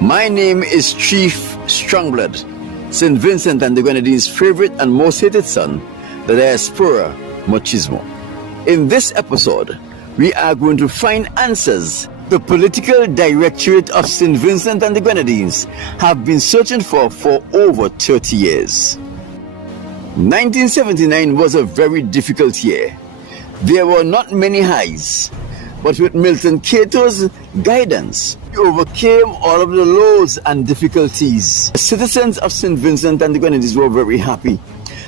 My name is Chief Strongblood, St. Vincent and the Grenadines' favorite and most hated son, the diaspora machismo. In this episode, we are going to find answers the political directorate of St. Vincent and the Grenadines have been searching for over 30 years. 1979 was a very difficult year. There were not many highs, but with Milton Cato's guidance, we overcame all of the lows and difficulties. The citizens of St. Vincent and the Grenadines were very happy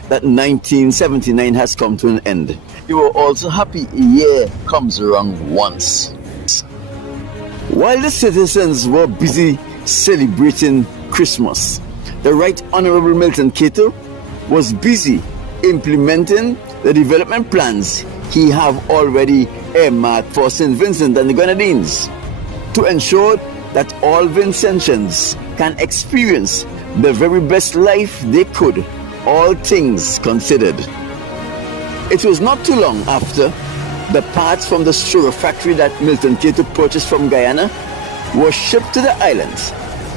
that 1979 has come to an end. They were also happy a year comes around once. While the citizens were busy celebrating Christmas, the Right Honorable Milton Cato was busy implementing the development plans he have already earmarked for St. Vincent and the Grenadines to ensure that all Vincentians can experience the very best life they could, all things considered. It was not too long after the parts from the sugar factory that Milton Cato purchased from Guyana were shipped to the islands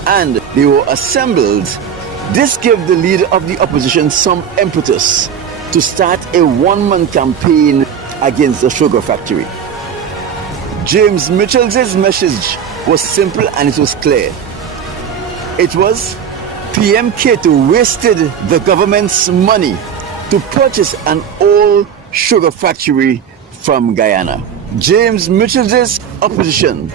and they were assembled. This gave the leader of the opposition some impetus to start a one-man campaign against the sugar factory. James Mitchell's message was simple and it was clear. It was, PM Cato wasted the government's money to purchase an old sugar factory from Guyana. James Mitchell's opposition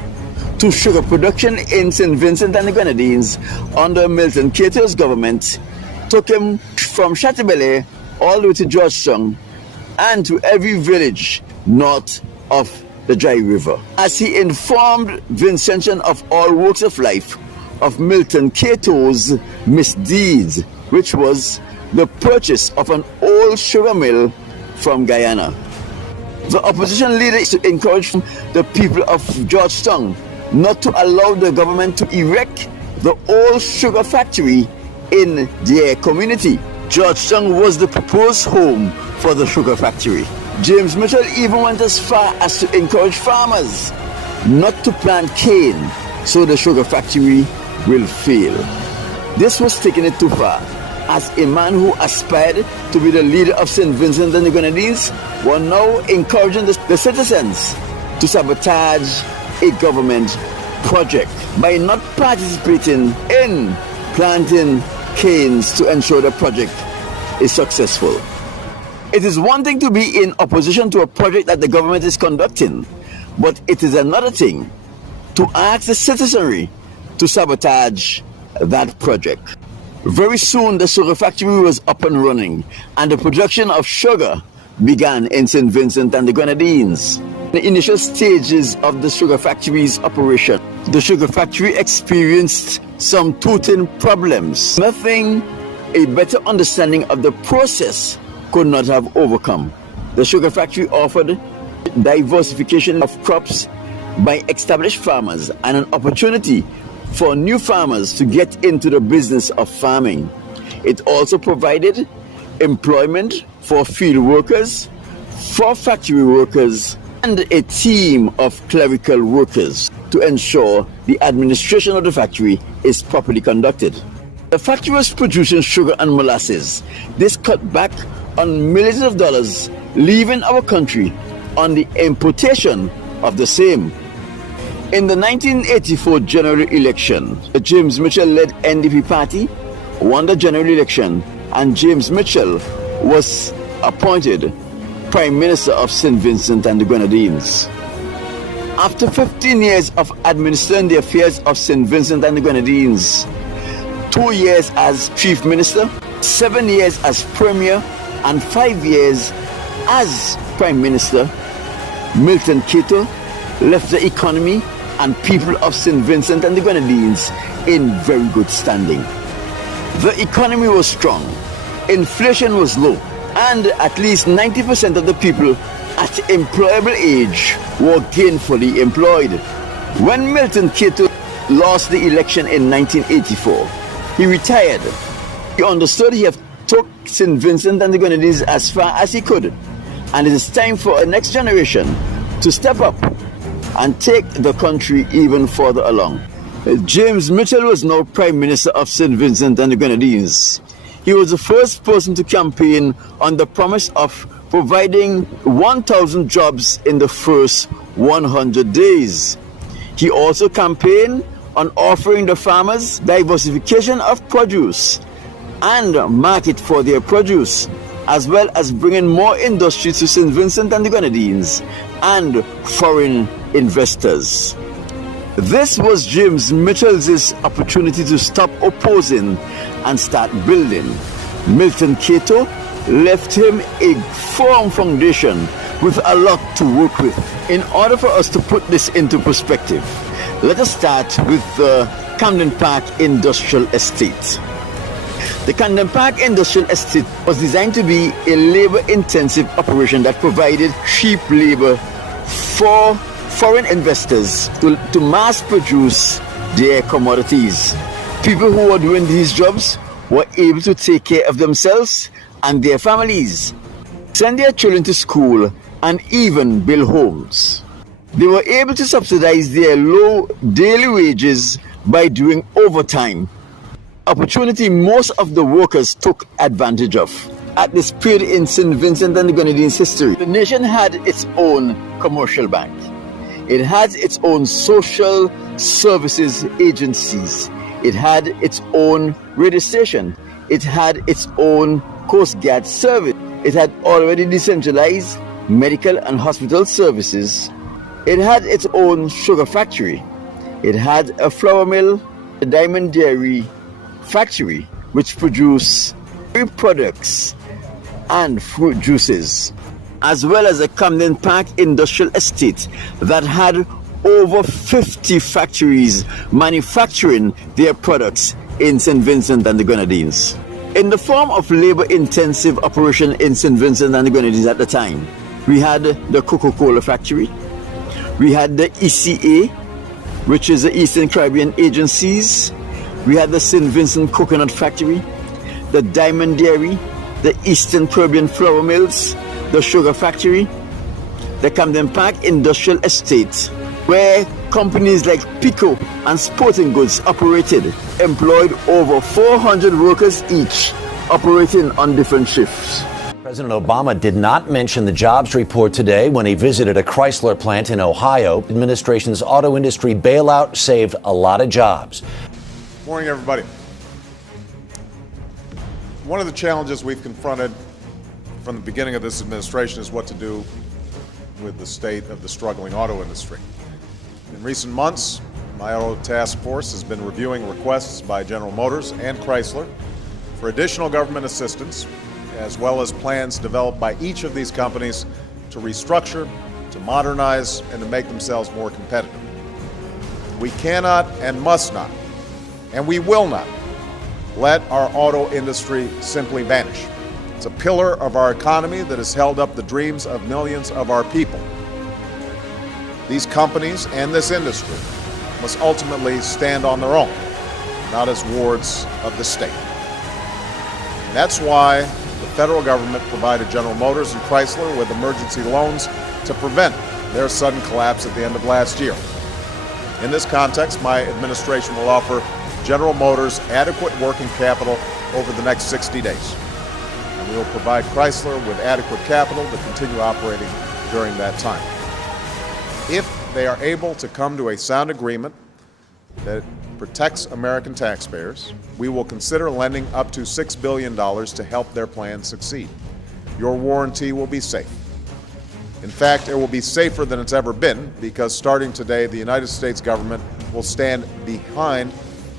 to sugar production in St. Vincent and the Grenadines under Milton Cato's government took him from Chateaubelair all the way to Georgetown and to every village north of the Dry River. As he informed Vincentian of all walks of life of Milton Cato's misdeeds, which was the purchase of an old sugar mill from Guyana. The opposition leader encouraged the people of Georgetown not to allow the government to erect the old sugar factory in their community. Georgetown was the proposed home for the sugar factory. James Mitchell even went as far as to encourage farmers not to plant cane so the sugar factory will fail. This was taking it too far, as a man who aspired to be the leader of St. Vincent and the Grenadines was now encouraging the citizens to sabotage a government project by not participating in planting canes to ensure the project is successful. It is one thing to be in opposition to a project that the government is conducting, but it is another thing to ask the citizenry to sabotage that project. Very soon the sugar factory was up and running and the production of sugar began in St. Vincent and the Grenadines. In the initial stages of the sugar factory's operation, the sugar factory experienced some tooting problems. Nothing a better understanding of the process could not have overcome. The sugar factory offered diversification of crops by established farmers and an opportunity for new farmers to get into the business of farming. It also provided employment for field workers, for factory workers, and a team of clerical workers to ensure the administration of the factory is properly conducted. The factory was producing sugar and molasses. This cut back on millions of dollars, leaving our country on the importation of the same. In the 1984 general election, the James Mitchell-led NDP party won the general election and James Mitchell was appointed Prime Minister of St. Vincent and the Grenadines. After 15 years of administering the affairs of St. Vincent and the Grenadines, 2 years as Chief Minister, 7 years as Premier, and 5 years as Prime Minister, Milton Cato left the economy and people of St. Vincent and the Grenadines in very good standing. The economy was strong, inflation was low, and at least 90% of the people at employable age were gainfully employed. When Milton Cato lost the election in 1984, he retired. He understood he had took St. Vincent and the Grenadines as far as he could, and it is time for a next generation to step up and take the country even further along. James Mitchell was now Prime Minister of St. Vincent and the Grenadines. He was the first person to campaign on the promise of providing 1,000 jobs in the first 100 days. He also campaigned on offering the farmers diversification of produce and market for their produce, as well as bringing more industry to St. Vincent and the Grenadines and foreign investors. This was James Mitchell's opportunity to stop opposing and start building. Milton Cato left him a firm foundation with a lot to work with. In order for us to put this into perspective, let us start with the Camden Park Industrial Estate. The Camden Park Industrial Estate was designed to be a labor-intensive operation that provided cheap labor for foreign investors to mass produce their commodities. People who were doing these jobs were able to take care of themselves and their families, send their children to school, and even build homes. They were able to subsidize their low daily wages by doing overtime, opportunity most of the workers took advantage of. At this period in St. Vincent and the Grenadines history, the nation had its own commercial bank. It had its own social services agencies. It had its own radio station. It had its own Coast Guard service. It had already decentralized medical and hospital services. It had its own sugar factory. It had a flour mill, a diamond dairy factory, which produced dairy products and fruit juices, as well as a Camden Park Industrial Estate that had over 50 factories manufacturing their products in St. Vincent and the Grenadines. In the form of labor-intensive operation in St. Vincent and the Grenadines at the time, we had the Coca-Cola factory, we had the ECA, which is the Eastern Caribbean Agencies, we had the St. Vincent Coconut Factory, the Diamond Dairy, the Eastern Caribbean Flour Mills, the Sugar Factory, the Camden Park Industrial Estate, where companies like Pico and Sporting Goods operated, employed over 400 workers each, operating on different shifts. President Obama did not mention the jobs report today when he visited a Chrysler plant in Ohio. Administration's auto industry bailout saved a lot of jobs. Morning, everybody. One of the challenges we've confronted from the beginning of this administration is what to do with the state of the struggling auto industry. In recent months, my auto task force has been reviewing requests by General Motors and Chrysler for additional government assistance, as well as plans developed by each of these companies to restructure, to modernize, and to make themselves more competitive. We cannot and must not, and we will not, let our auto industry simply vanish. It's a pillar of our economy that has held up the dreams of millions of our people. These companies and this industry must ultimately stand on their own, not as wards of the state. That's why the federal government provided General Motors and Chrysler with emergency loans to prevent their sudden collapse at the end of last year. In this context, my administration will offer General Motors adequate working capital over the next 60 days. And we will provide Chrysler with adequate capital to continue operating during that time. If they are able to come to a sound agreement that protects American taxpayers, we will consider lending up to $6 billion to help their plan succeed. Your warranty will be safe. In fact, it will be safer than it's ever been, because starting today, the United States government will stand behind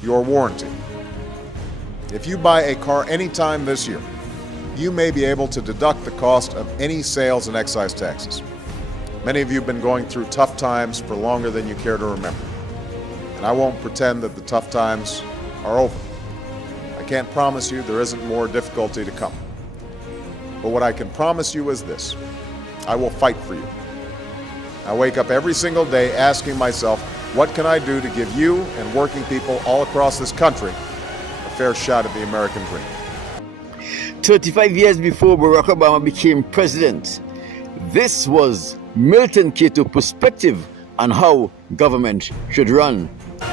your warranty. If you buy a car anytime this year, you may be able to deduct the cost of any sales and excise taxes. Many of you have been going through tough times for longer than you care to remember. And I won't pretend that the tough times are over. I can't promise you there isn't more difficulty to come. But what I can promise you is this: I will fight for you. I wake up every single day asking myself, what can I do to give you and working people all across this country a fair shot at the American dream? 35 years before Barack Obama became president, this was Milton Cato's perspective on how government should run.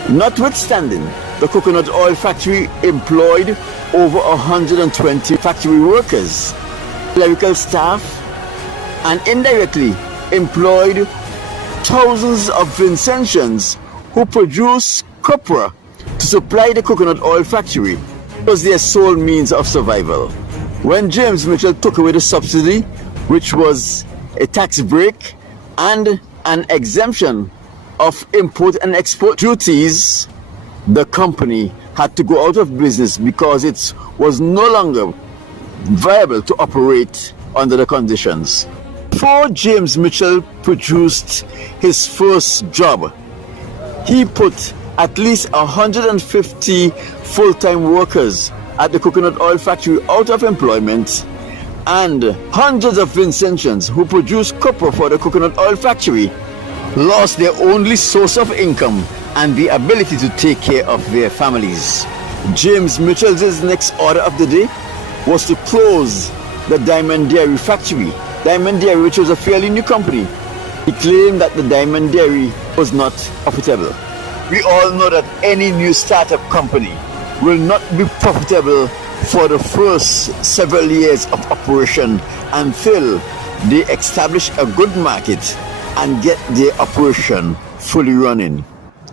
Notwithstanding, the coconut oil factory employed over 120 factory workers, clerical staff, and indirectly employed thousands of Vincentians who produced copra to supply the coconut oil factory. It was their sole means of survival. When James Mitchell took away the subsidy, which was a tax break and an exemption of import and export duties, the company had to go out of business because it was no longer viable to operate under the conditions. Before James Mitchell produced his first job, he put at least 150 full-time workers at the coconut oil factory out of employment, and hundreds of Vincentians who produced copra for the coconut oil factory lost their only source of income and the ability to take care of their families. James Mitchell's next order of the day was to close the Diamond Dairy factory. Diamond Dairy, which was a fairly new company, he claimed that the Diamond Dairy was not profitable. We all know that any new startup company will not be profitable for the first several years of operation until they establish a good market and get their operation fully running.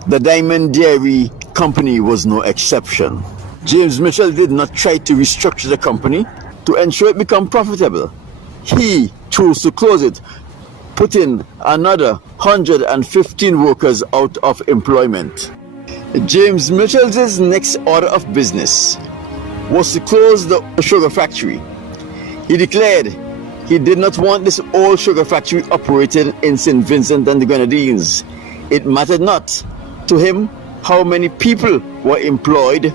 The Diamond Dairy company was no exception. James Mitchell did not try to restructure the company to ensure it become profitable. He chose to close it, putting another 115 workers out of employment. James Mitchell's next order of business was to close the sugar factory. He declared he did not want this old sugar factory operated in St. Vincent and the Grenadines. It mattered not to him how many people were employed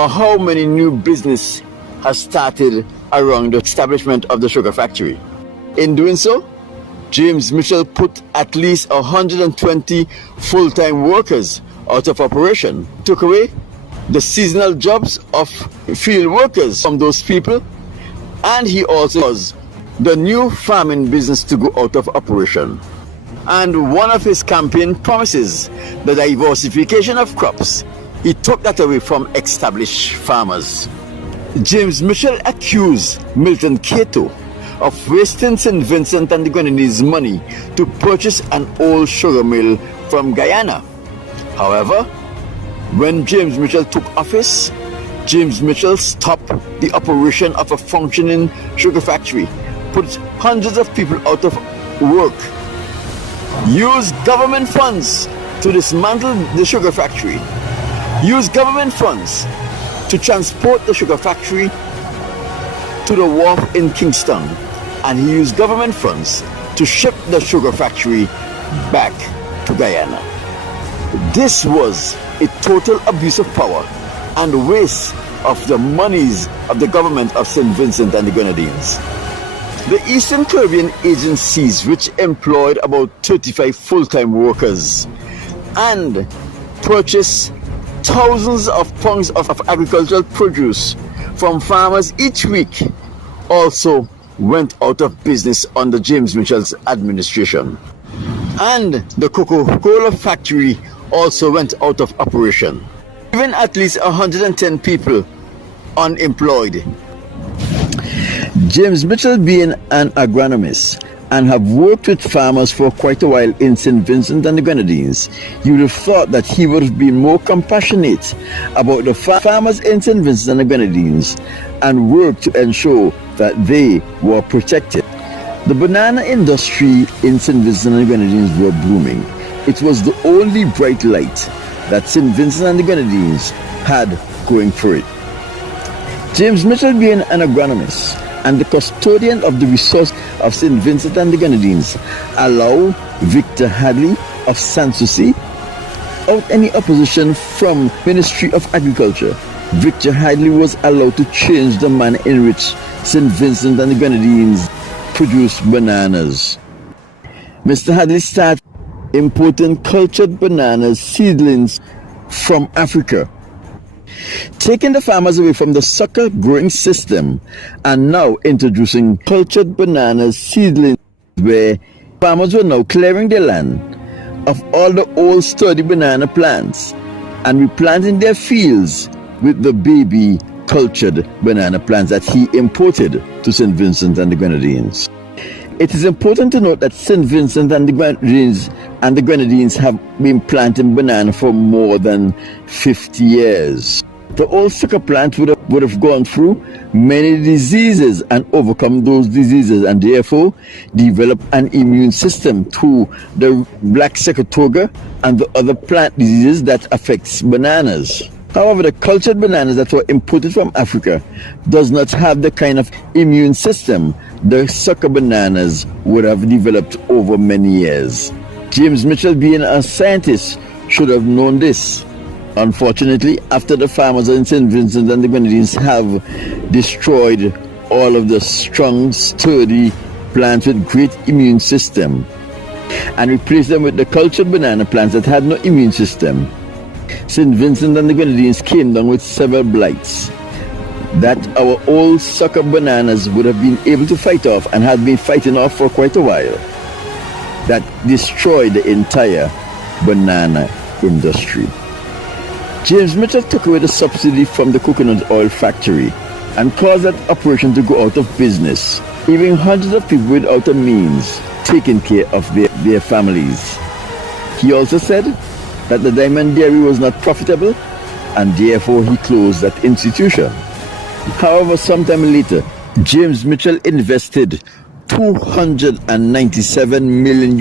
or how many new business has started around the establishment of the sugar factory. In doing so, James Mitchell put at least 120 full-time workers out of operation, took away the seasonal jobs of field workers from those people, and he also caused the new farming business to go out of operation. And one of his campaign promises, the diversification of crops, he took that away from established farmers. James Mitchell accused Milton Cato of wasting St. Vincent and the Grenadines' money to purchase an old sugar mill from Guyana. However, when James Mitchell took office, James Mitchell stopped the operation of a functioning sugar factory, put hundreds of people out of work, used government funds to dismantle the sugar factory, used government funds to transport the sugar factory to the wharf in Kingston, and he used government funds to ship the sugar factory back to Guyana. This was a total abuse of power and waste of the monies of the government of St. Vincent and the Grenadines. The Eastern Caribbean agencies, which employed about 35 full-time workers and purchased thousands of pounds of agricultural produce from farmers each week, also went out of business under James Mitchell's administration. And the Coca-Cola factory also went out of operation, leaving at least 110 people unemployed. James Mitchell, being an agronomist and have worked with farmers for quite a while in St. Vincent and the Grenadines, you would have thought that he would have been more compassionate about the farmers in St. Vincent and the Grenadines and worked to ensure that they were protected. The banana industry in St. Vincent and the Grenadines were booming. It was the only bright light that St. Vincent and the Grenadines had going for it. James Mitchell, being an agronomist and the custodian of the resource of St. Vincent and the Grenadines, allowed Victor Hadley of Sanssouci without any opposition from Ministry of Agriculture. Victor Hadley was allowed to change the manner in which St. Vincent and the Grenadines produced bananas. Mr. Hadley started importing cultured bananas seedlings from Africa, taking the farmers away from the sucker growing system and now introducing cultured bananas seedlings, where farmers were now clearing their land of all the old sturdy banana plants and replanting their fields with the baby cultured banana plants that he imported to St. Vincent and the Grenadines. It is important to note that St. Vincent and the Grenadines have been planting banana for more than 50 years. The old sugar plant would have gone through many diseases and overcome those diseases, and therefore develop an immune system to the black secatoga and the other plant diseases that affects bananas. However, the cultured bananas that were imported from Africa does not have the kind of immune system the sucker bananas would have developed over many years. James Mitchell, being a scientist, should have known this. Unfortunately, after the farmers in St. Vincent and the Grenadines have destroyed all of the strong, sturdy plants with great immune system and replaced them with the cultured banana plants that had no immune system, St. Vincent and the Grenadines came down with several blights that our old sucker bananas would have been able to fight off and had been fighting off for quite a while, that destroyed the entire banana industry. James Mitchell took away the subsidy from the coconut oil factory and caused that operation to go out of business, leaving hundreds of people without a means taking care of their families. He also said that the Diamond Dairy was not profitable and therefore he closed that institution. However, sometime later, James Mitchell invested $297 million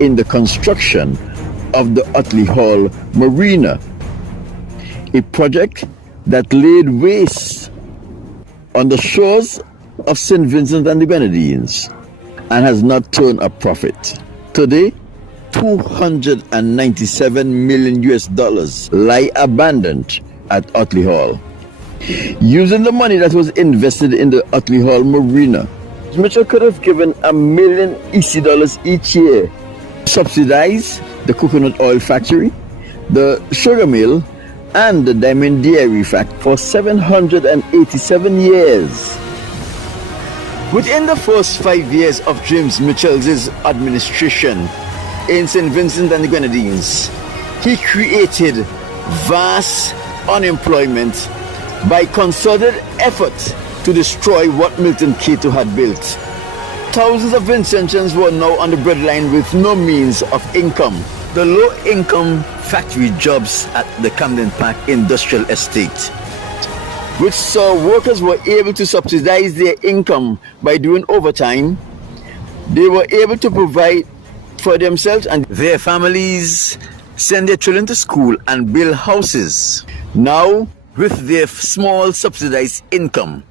in the construction of the Utley Hall Marina, a project that laid waste on the shores of St. Vincent and the Grenadines and has not turned a profit. Today, $297 million lie abandoned at Utley Hall. Using the money that was invested in the Utley Hall Marina, Mitchell could have given $1 million EC each year to subsidize the coconut oil factory, the sugar mill, and the Diamond Dairy factory for 787 years. Within the first 5 years of James Mitchell's administration in St. Vincent and the Grenadines, he created vast unemployment by concerted effort to destroy what Milton Cato had built. Thousands of Vincentians were now on the breadline with no means of income. The low-income factory jobs at the Camden Park Industrial Estate, which saw workers were able to subsidize their income by doing overtime, they were able to provide for themselves and their families, send their children to school and build houses. Now, with their small subsidized income,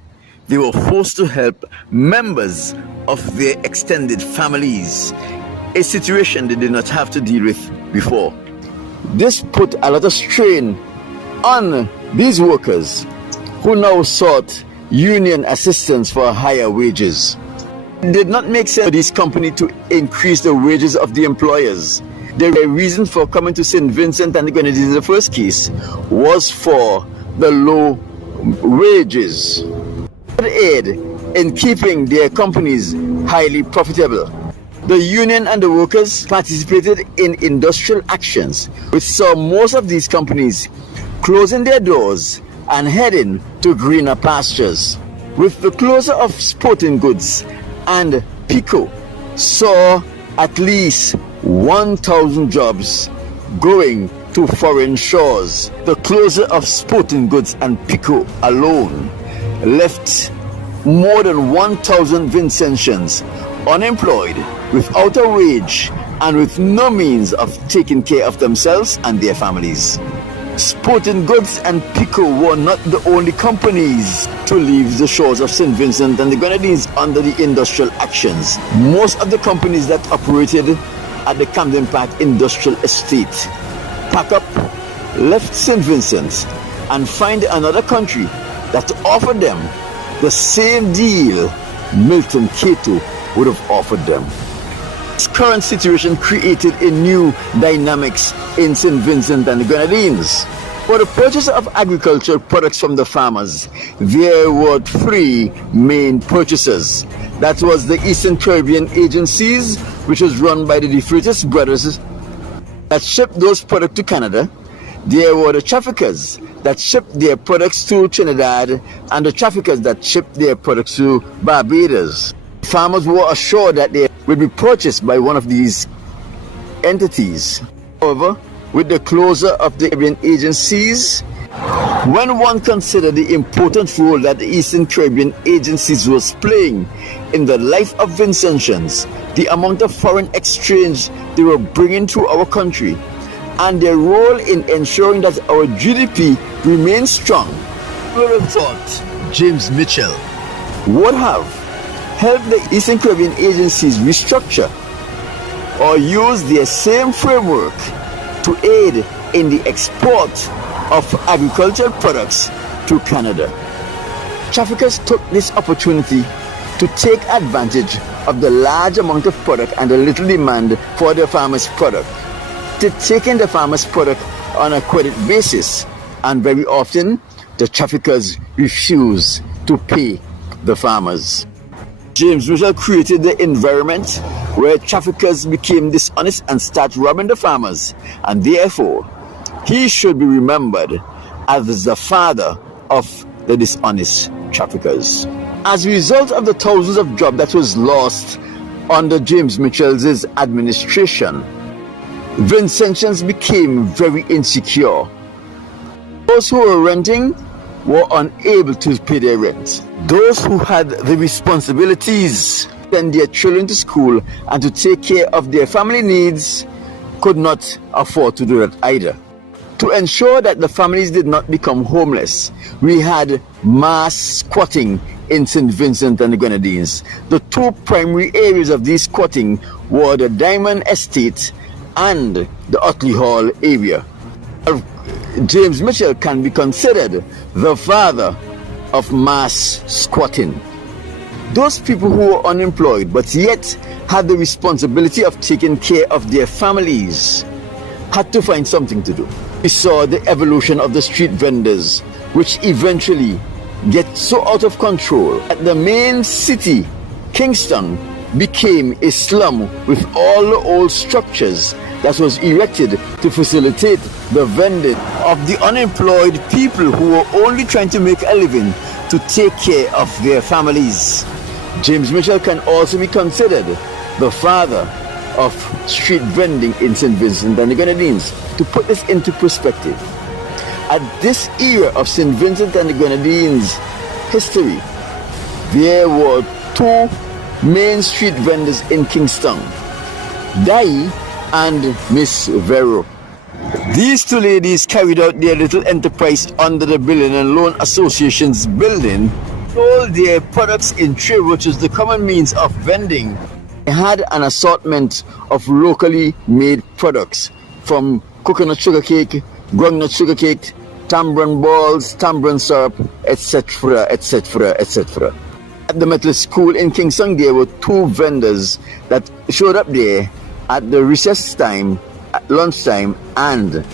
they were forced to help members of their extended families, a situation they did not have to deal with before. This put a lot of strain on these workers who now sought union assistance for higher wages. It did not make sense for these companies to increase the wages of the employers. The reason for coming to St. Vincent and the Grenadines in the first case was for the low wages. Aid in keeping their companies highly profitable. The union and the workers participated in industrial actions, which saw most of these companies closing their doors and heading to greener pastures. With the closure of sporting goods and Pico saw at least 1,000 jobs going to foreign shores. The closure of sporting goods and Pico alone left more than 1,000 Vincentians unemployed, without a wage, and with no means of taking care of themselves and their families. Sporting Goods and Pico were not the only companies to leave the shores of St. Vincent and the Grenadines under the industrial actions. Most of the companies that operated at the Camden Park Industrial Estate pack up, left St. Vincent, and find another country that offered them the same deal Milton Cato would have offered them. This current situation created a new dynamics in St. Vincent and the Grenadines. For the purchase of agricultural products from the farmers, there were three main purchasers. That was the Eastern Caribbean Agencies, which was run by the De Freitas brothers, that shipped those products to Canada. There were the traffickers that shipped their products to Trinidad and the traffickers that shipped their products to Barbados. Farmers were assured that they would be purchased by one of these entities. However, with the closure of the Caribbean agencies, when one considered the important role that the Eastern Caribbean agencies was playing in the life of Vincentians, the amount of foreign exchange they were bringing to our country, and their role in ensuring that our GDP remains strong, who would have thought James Mitchell would have helped the Eastern Caribbean agencies restructure or use their same framework to aid in the export of agricultural products to Canada. Traffickers took this opportunity to take advantage of the large amount of product and the little demand for the farmers' product, to taking the farmers' product on a credit basis, and very often the traffickers refuse to pay the farmers. James Mitchell created the environment where traffickers became dishonest and start robbing the farmers, and therefore he should be remembered as the father of the dishonest traffickers. As a result of the thousands of jobs that was lost under James Mitchell's administration, Vincentians became very insecure. Those who were renting were unable to pay their rent. Those who had the responsibilities to send their children to school and to take care of their family needs could not afford to do that either. To ensure that the families did not become homeless, we had mass squatting in St. Vincent and the Grenadines. The two primary areas of this squatting were the Diamond Estate and the Utley Hall area. James Mitchell can be considered the father of mass squatting. Those people who were unemployed but yet had the responsibility of taking care of their families had to find something to do. We saw the evolution of the street vendors, which eventually get so out of control that the main city, Kingston, became a slum with all the old structures that was erected to facilitate the vending of the unemployed people who were only trying to make a living to take care of their families. James Mitchell can also be considered the father of street vending in St. Vincent and the Grenadines. To put this into perspective, at this era of St. Vincent and the Grenadines history, there were two main street vendors in Kingston, Dai and Miss Vero. These two ladies carried out their little enterprise under the Building and Loan Association's building, sold their products in trade, which is the common means of vending. They had an assortment of locally made products, from coconut sugar cake, groundnut sugar cake, tamarind balls, tamarind syrup, etc., etc., etc. At the Methodist School in Kingston, there were two vendors that showed up there at the recess time, at lunchtime, and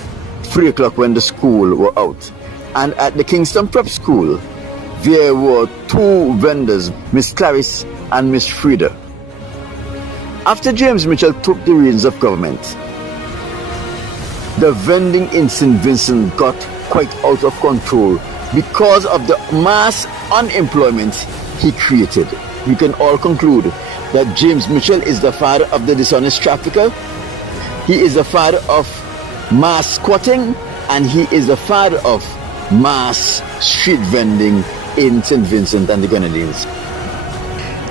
3 o'clock when the school were out. And at the Kingston Prep School, there were two vendors, Miss Clarice and Miss Frida. After James Mitchell took the reins of government, the vending in St. Vincent got quite out of control because of the mass unemployment he created. We can all conclude that James Mitchell is the father of the dishonest trafficker, he is the father of mass squatting, and he is the father of mass street vending in St. Vincent and the Grenadines.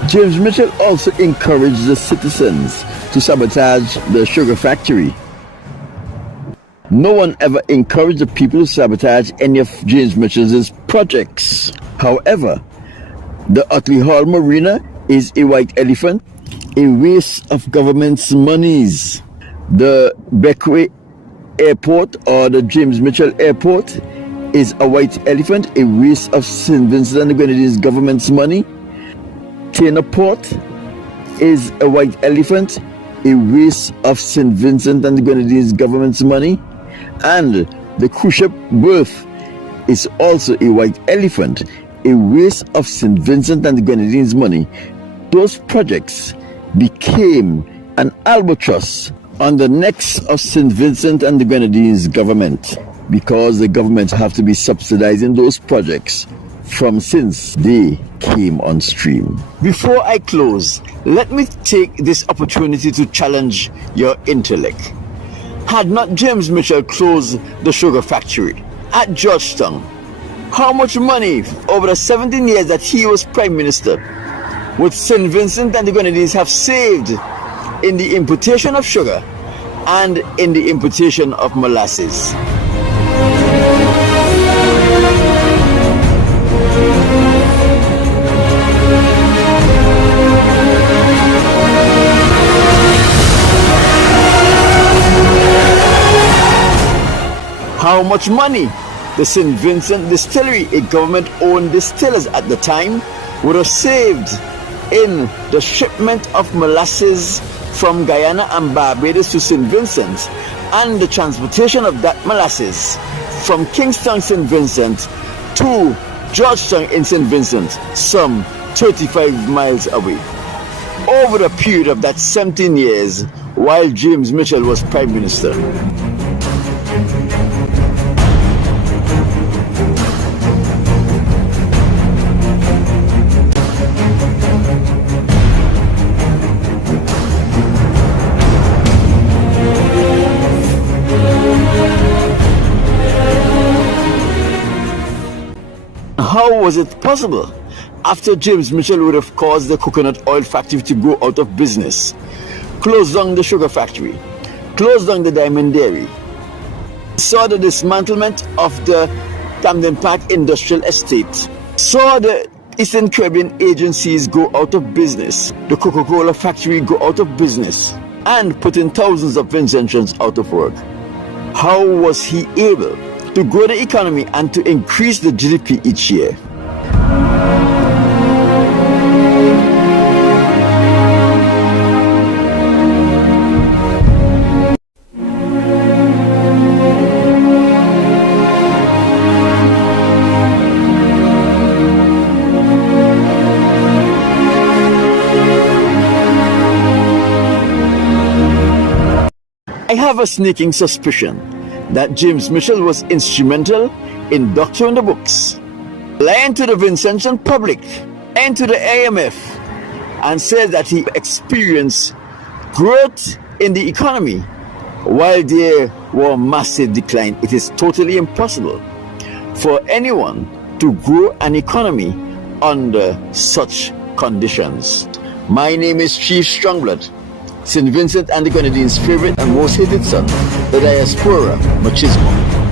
James Mitchell also encouraged the citizens to sabotage the sugar factory. No one ever encouraged the people to sabotage any of James Mitchell's projects. However, the Utley Hall Marina is a white elephant, a waste of government's monies. The Beckway Airport, or the James Mitchell Airport, is a white elephant, a waste of St. Vincent and the Grenadines government's money. Tana Port is a white elephant, a waste of St. Vincent and the Grenadines government's money. And the cruise ship berth is also a white elephant, a waste of St. Vincent and the Grenadines money. Those projects became an albatross on the necks of St. Vincent and the Grenadines government. because the government have to be subsidizing those projects from since they came on stream. Before I close, let me take this opportunity to challenge your intellect. Had not James Mitchell closed the sugar factory at Georgetown, how much money over the 17 years that he was Prime Minister would St. Vincent and the Grenadines have saved in the importation of sugar and in the importation of molasses? How much money the St. Vincent Distillery, a government-owned distillers at the time, would have saved in the shipment of molasses from Guyana and Barbados to St. Vincent and the transportation of that molasses from Kingston, St. Vincent to Georgetown in St. Vincent, some 35 miles away. Over the period of that 17 years while James Mitchell was Prime Minister. How was it possible after James Mitchell would have caused the coconut oil factory to go out of business, closed down the sugar factory, closed down the diamond dairy, saw the dismantlement of the Camden Park Industrial Estate, saw the Eastern Caribbean agencies go out of business, the Coca-Cola factory go out of business, and putting thousands of Vincentians out of work? How was he able to grow the economy and to increase the GDP each year? I have a sneaking suspicion that James Mitchell was instrumental in doctoring the books, lying to the Vincentian public and to the IMF, and said that he experienced growth in the economy while there were massive decline. It is totally impossible for anyone to grow an economy under such conditions. My name is Chief Strongblood, St. Vincent and the Grenadines' favorite and most hated son, the diaspora machismo.